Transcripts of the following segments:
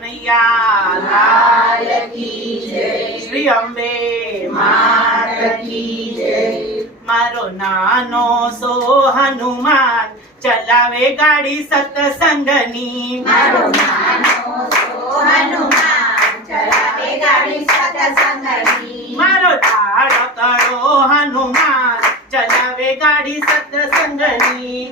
કનૈયા લાલ કી જય શ્રી અંબે માત કી જય મારો નાનો સો હનુમાન ચલાવે ગાડી સતસંગની મારો નાનો સો હનુમાન ચલાવે ગાડી સતસંગની મારો લાડકડો હનુમાન ચલાવે ગાડી સતસંગની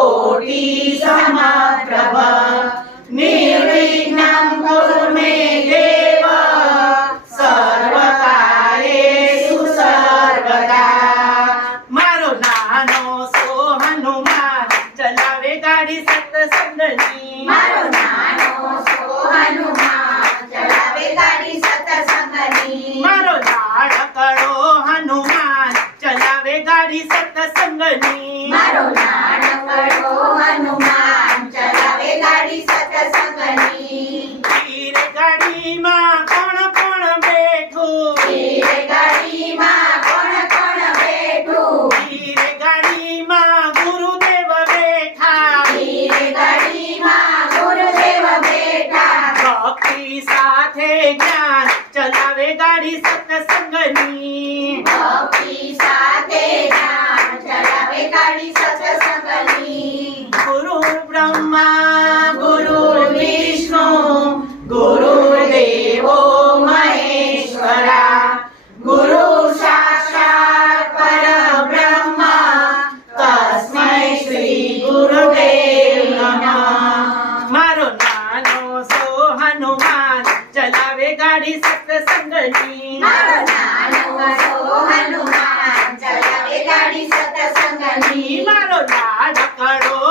कोटि समाप्रभा निर्विघ्नं कुरु मे देव सर्वकार्येषु सर्वदा मारो नानो सो हनुमान चलावे गाडी सत संगणी साडी सतसंगनी गोपी साधे जळावे काढी सतसंगनी गुरु ब्रह्मा गुरु ના ઢકડો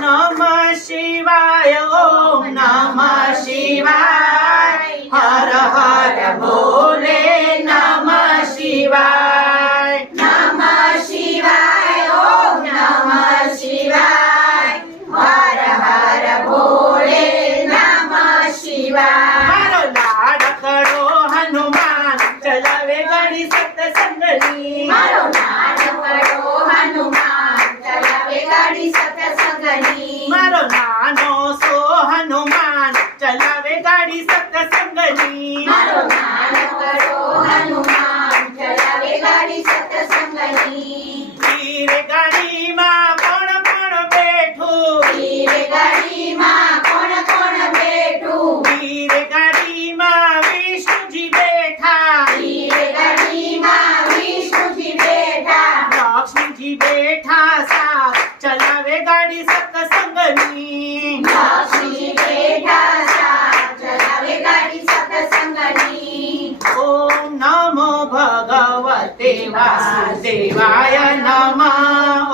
નમ શિવાય ઓમ નમ શિવાય હર હર ભોલે નમ શિવાય. નમઃ શિવાય ઓમ નમઃ શિવાય હર હર ભોલે નમઃ શિવાય. મારો લાડકડો હનુમાન ચલાવે ગાડી સત્સંગની મારો નાનકડો હનુમાન ચલાવે ગાડી कोई बैठा सा चलावे गाड़ी सत्संग में बैठा सा चलावे गाड़ी सत्संग ओम नमो भगवते वासुदेवाय नमः।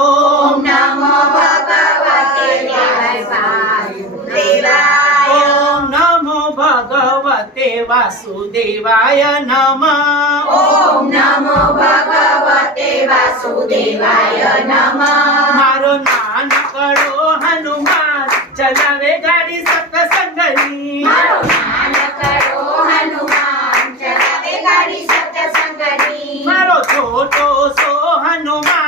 ओम नमो भगवते वासुदेवाय। ओम नमो भगवते वासुदेवाय नमः। ओम नमो भगवते ભગવતે વાસુદેવાય નમઃ. મારો નાનકડો હનુમાન ચલાવે ગાડી સત્સંગની. મારો નાનકડો હનુમાન ચલાવે ગાડી સતસંગની. મારો છોટો સો હનુમાન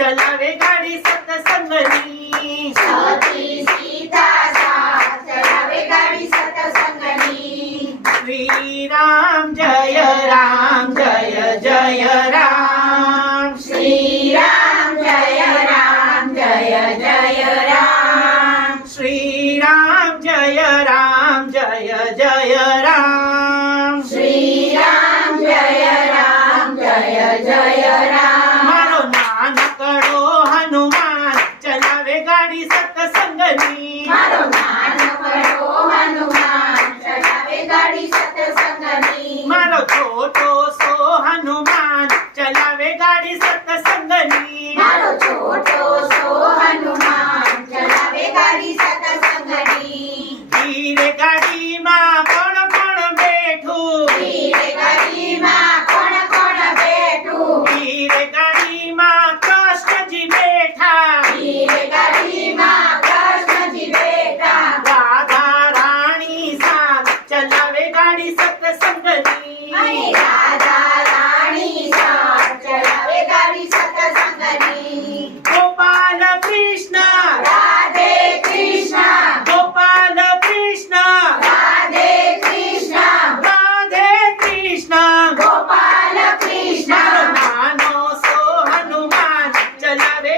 चलावेगा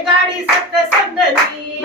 गाडी सप्त सप्तनी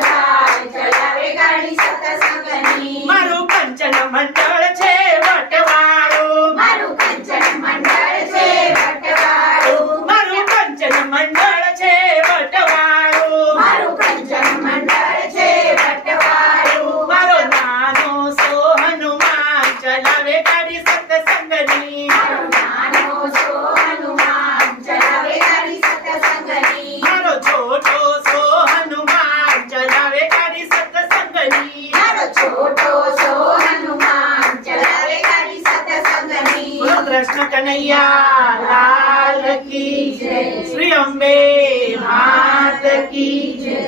Ya la vega, ni santa. Kanaiya લાલ કી જય શ્રી અંબે માત કી જય